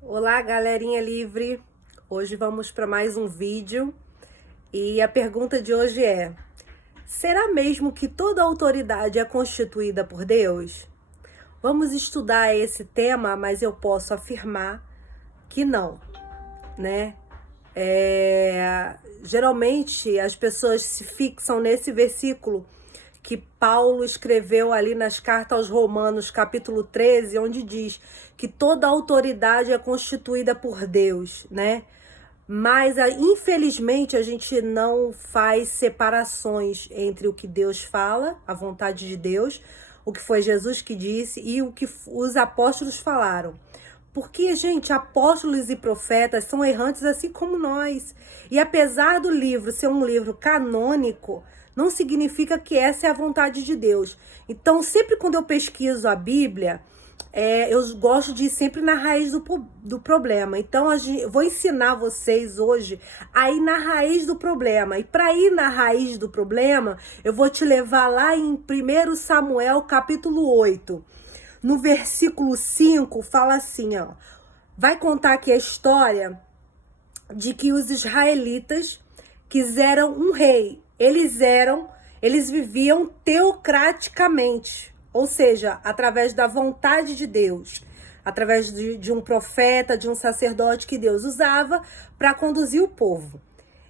Olá, galerinha livre! Hoje vamos para mais um vídeo e a pergunta de hoje é: será mesmo que toda autoridade é constituída por Deus? Vamos estudar esse tema, mas eu posso afirmar que não, né? Geralmente as pessoas se fixam nesse versículo que Paulo escreveu ali nas cartas aos Romanos, capítulo 13, onde diz que toda autoridade é constituída por Deus, né? Mas, infelizmente, a gente não faz separações entre o que Deus fala, a vontade de Deus, o que foi Jesus que disse e o que os apóstolos falaram. Porque, gente, apóstolos e profetas são errantes assim como nós. E apesar do livro ser um livro canônico, não significa que essa é a vontade de Deus. Então, sempre quando eu pesquiso a Bíblia, eu gosto de ir sempre na raiz do problema. Então, vou ensinar vocês hoje a ir na raiz do problema. E para ir na raiz do problema, eu vou te levar lá em 1 Samuel, capítulo 8. No versículo 5, fala assim, ó. Vai contar aqui a história de que os israelitas quiseram um rei. Eles viviam teocraticamente, ou seja, através da vontade de Deus, através de um profeta, de um sacerdote que Deus usava para conduzir o povo.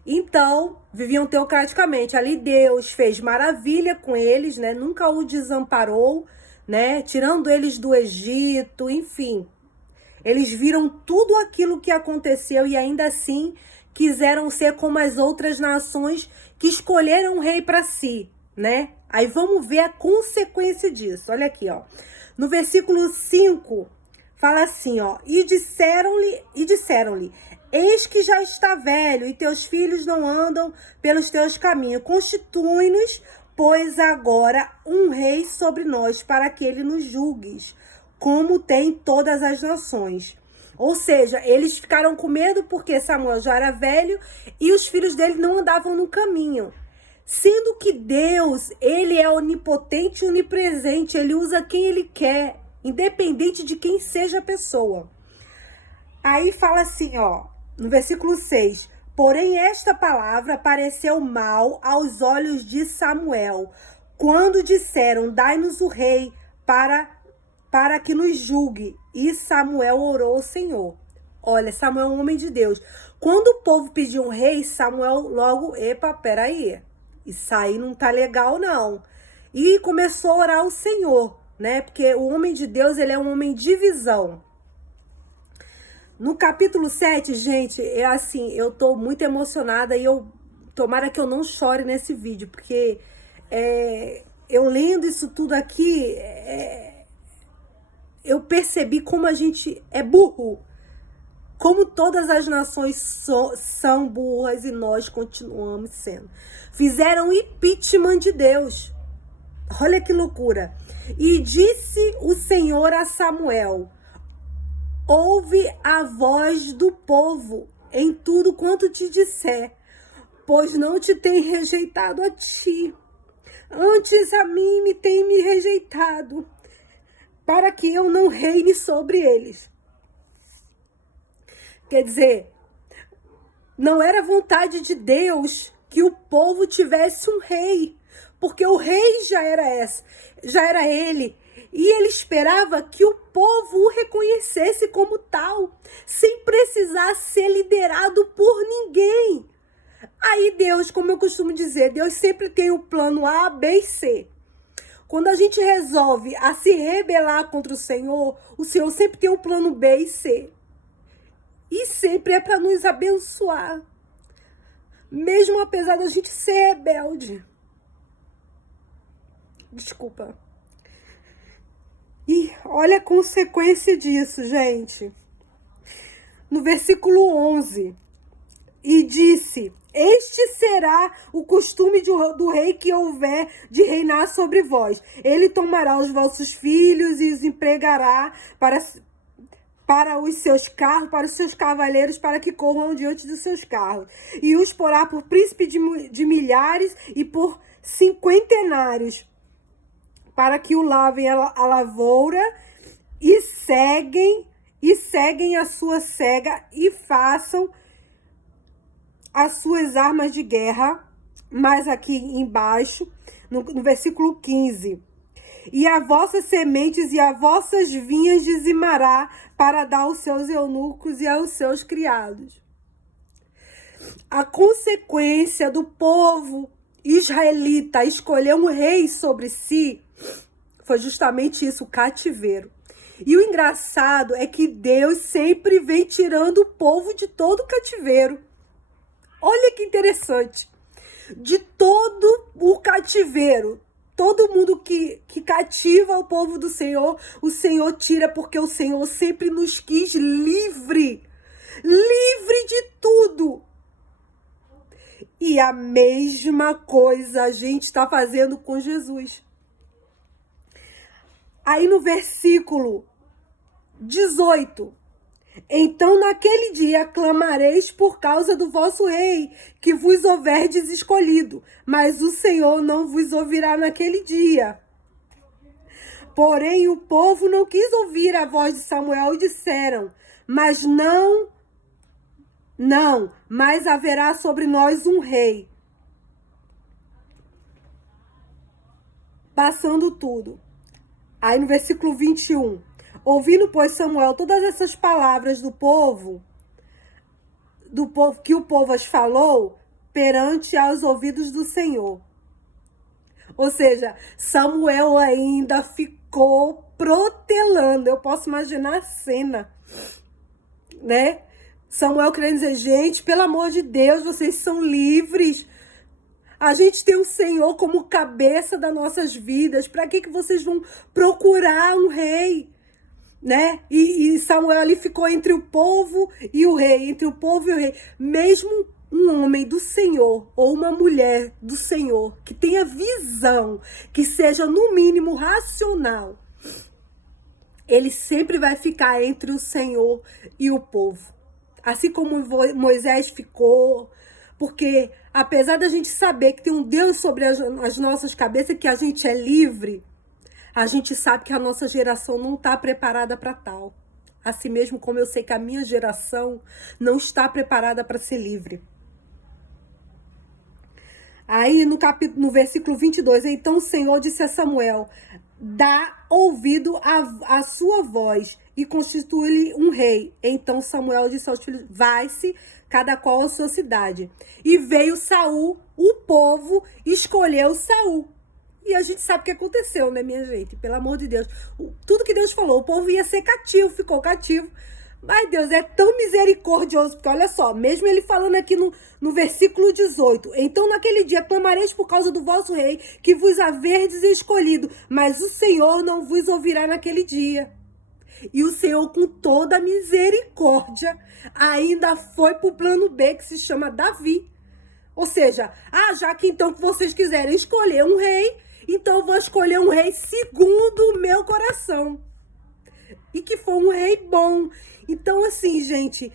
Então, viviam teocraticamente. Ali Deus fez maravilha com eles, né? Nunca o desamparou, né? Tirando eles do Egito, enfim. Eles viram tudo aquilo que aconteceu e ainda assim quiseram ser como as outras nações que escolheram um rei para si, né? Aí vamos ver a consequência disso. Olha aqui, ó. No versículo 5, fala assim, ó. E disseram-lhe, eis que já está velho e teus filhos não andam pelos teus caminhos. Constitui-nos, pois agora um rei sobre nós, para que ele nos julgues, como tem todas as nações. Ou seja, eles ficaram com medo porque Samuel já era velho e os filhos dele não andavam no caminho. Sendo que Deus, ele é onipotente e onipresente, ele usa quem ele quer, independente de quem seja a pessoa. Aí fala assim, ó, no versículo 6, porém esta palavra pareceu mal aos olhos de Samuel, quando disseram, dai-nos o rei para que nos julgue. E Samuel orou ao Senhor. Olha, Samuel é um homem de Deus. Quando o povo pediu um rei, Samuel logo, epa, peraí, isso aí não tá legal não. E começou a orar ao Senhor, né? Porque o homem de Deus, ele é um homem de visão. No capítulo 7, gente, é assim, eu tô muito emocionada e tomara que eu não chore nesse vídeo, porque eu lendo isso tudo aqui, eu percebi como a gente é burro. Como todas as nações são burras e nós continuamos sendo. Fizeram impeachment de Deus. Olha que loucura. E disse o Senhor a Samuel, ouve a voz do povo em tudo quanto te disser, pois não te tem rejeitado a ti. Antes a mim me tem me rejeitado, para que eu não reine sobre eles. Quer dizer, não era vontade de Deus que o povo tivesse um rei, porque o rei já era ele. E ele esperava que o povo o reconhecesse como tal, sem precisar ser liderado por ninguém. Aí Deus, como eu costumo dizer, Deus sempre tem o plano A, B e C. Quando a gente resolve a se rebelar contra o Senhor sempre tem o plano B e C. E sempre é para nos abençoar. Mesmo apesar da gente ser rebelde. Desculpa. E olha a consequência disso, gente. No versículo 11. E disse, este será o costume do rei que houver de reinar sobre vós. Ele tomará os vossos filhos e os empregará para os seus carros, para os seus cavaleiros, para que corram diante dos seus carros. E os porá por príncipe de milhares e por cinquentenários, para que o lavem a lavoura e e seguem a sua cega e façam as suas armas de guerra. Mas aqui embaixo, no versículo 15. E a vossas sementes e as vossas vinhas dizimará para dar aos seus eunucos e aos seus criados. A consequência do povo israelita escolher um rei sobre si foi justamente isso, o cativeiro. E o engraçado é que Deus sempre vem tirando o povo de todo o cativeiro. Olha que interessante. De todo o cativeiro, todo mundo que cativa o povo do Senhor, o Senhor tira, porque o Senhor sempre nos quis livre. Livre de tudo. E a mesma coisa a gente está fazendo com Jesus. Aí no versículo 18. Então naquele dia clamareis por causa do vosso rei, que vos houverdes escolhido, mas o Senhor não vos ouvirá naquele dia. Porém o povo não quis ouvir a voz de Samuel e disseram, mas mas haverá sobre nós um rei. Passando tudo. Aí no versículo 21. Ouvindo, pois, Samuel todas essas palavras do povo que o povo as falou perante aos ouvidos do Senhor. Ou seja, Samuel ainda ficou protelando. Eu posso imaginar a cena, né? Samuel querendo dizer, gente, pelo amor de Deus, vocês são livres. A gente tem o Senhor como cabeça das nossas vidas. Para que vocês vão procurar um rei? Né? E Samuel ali ficou entre o povo e o rei, entre o povo e o rei. Mesmo um homem do Senhor ou uma mulher do Senhor que tenha visão, que seja no mínimo racional, ele sempre vai ficar entre o Senhor e o povo. Assim como Moisés ficou, porque apesar da gente saber que tem um Deus sobre as nossas cabeças, que a gente é livre, a gente sabe que a nossa geração não está preparada para tal. Assim mesmo como eu sei que a minha geração não está preparada para ser livre. Aí no versículo 22, então o Senhor disse a Samuel, dá ouvido à sua voz e constitui-lhe um rei. Então Samuel disse aos filhos, vai-se cada qual à sua cidade. E veio Saul, o povo escolheu Saul. E a gente sabe o que aconteceu, né, minha gente? Pelo amor de Deus. Tudo que Deus falou, o povo ia ser cativo, ficou cativo. Mas Deus é tão misericordioso, porque olha só, mesmo ele falando aqui no versículo 18. Então naquele dia clamareis por causa do vosso rei, que vos haverdes escolhido, mas o Senhor não vos ouvirá naquele dia. E o Senhor, com toda a misericórdia, ainda foi pro plano B, que se chama Davi. Ou seja, já que então que vocês quiserem escolher um rei, então eu vou escolher um rei segundo o meu coração. E que for um rei bom. Então, assim, gente,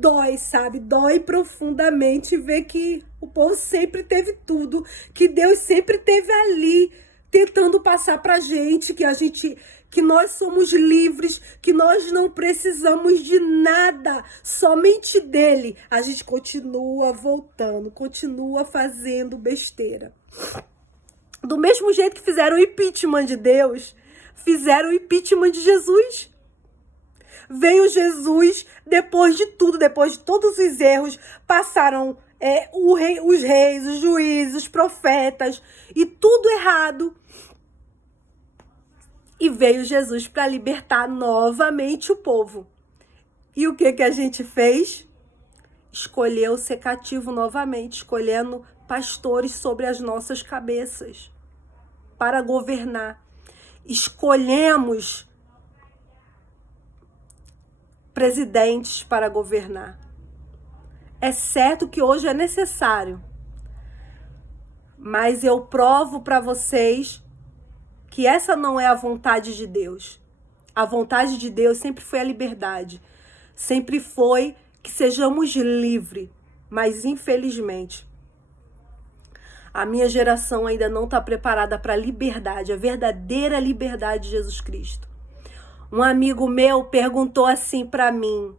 dói, sabe? Dói profundamente ver que o povo sempre teve tudo, que Deus sempre teve ali, tentando passar pra gente, que nós somos livres, que nós não precisamos de nada, somente dele. A gente continua voltando, continua fazendo besteira. Do mesmo jeito que fizeram o impeachment de Deus, fizeram o impeachment de Jesus. Veio Jesus, depois de tudo, depois de todos os erros, passaram os reis, os juízes, os profetas, e tudo errado. E veio Jesus para libertar novamente o povo. E o que a gente fez? Escolheu ser cativo novamente, escolhendo pastores sobre as nossas cabeças para governar. Escolhemos presidentes para governar. É certo que hoje é necessário, mas eu provo para vocês que essa não é a vontade de Deus. A vontade de Deus sempre foi a liberdade. Sempre foi que sejamos livres. Mas, infelizmente, A minha geração ainda não está preparada para a liberdade, a verdadeira liberdade de Jesus Cristo. Um amigo meu perguntou assim para mim: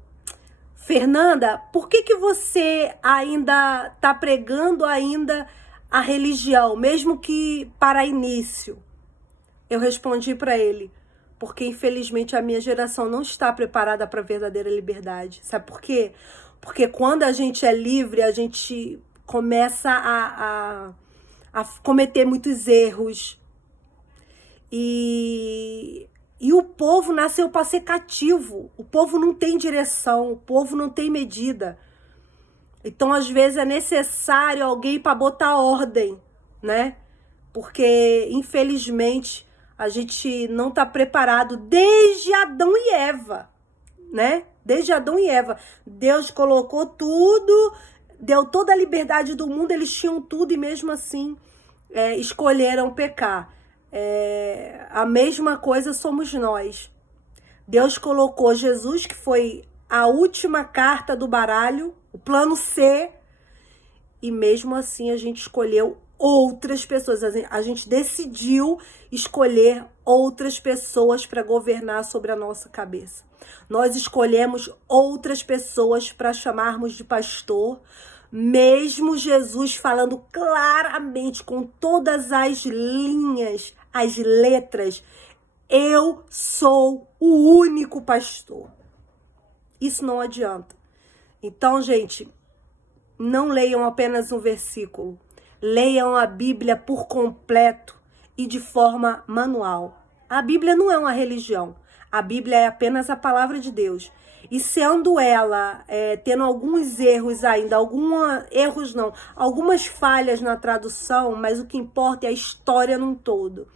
Fernanda, por que você ainda está pregando ainda a religião, mesmo que para início? Eu respondi para ele: porque infelizmente a minha geração não está preparada para a verdadeira liberdade. Sabe por quê? Porque quando a gente é livre, a gente começa a cometer muitos erros. E o povo nasceu para ser cativo. O povo não tem direção, o povo não tem medida. Então, às vezes, é necessário alguém para botar ordem, né? Porque, infelizmente, a gente não está preparado desde Adão e Eva, né? Desde Adão e Eva. Deus colocou tudo, deu toda a liberdade do mundo, eles tinham tudo e mesmo assim escolheram pecar. A mesma coisa somos nós. Deus colocou Jesus, que foi a última carta do baralho, o plano C, e mesmo assim a gente escolheu outras pessoas. A gente decidiu escolher outras pessoas para governar sobre a nossa cabeça. Nós escolhemos outras pessoas para chamarmos de pastor, mesmo Jesus falando claramente, com todas as linhas, as letras: eu sou o único pastor. Isso não adianta. Então, gente, não leiam apenas um versículo. Leiam a Bíblia por completo e de forma manual. A Bíblia não é uma religião. A Bíblia é apenas a palavra de Deus. E sendo ela, tendo alguns erros ainda, algumas falhas na tradução, mas o que importa é a história num todo.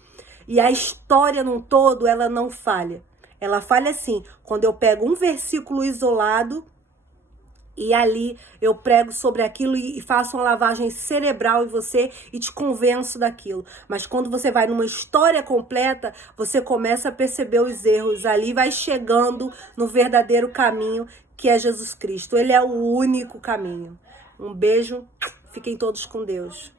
E a história num todo, ela não falha. Ela falha assim, quando eu pego um versículo isolado e ali eu prego sobre aquilo e faço uma lavagem cerebral em você e te convenço daquilo. Mas quando você vai numa história completa, você começa a perceber os erros ali, vai chegando no verdadeiro caminho, que é Jesus Cristo. Ele é o único caminho. Um beijo, fiquem todos com Deus.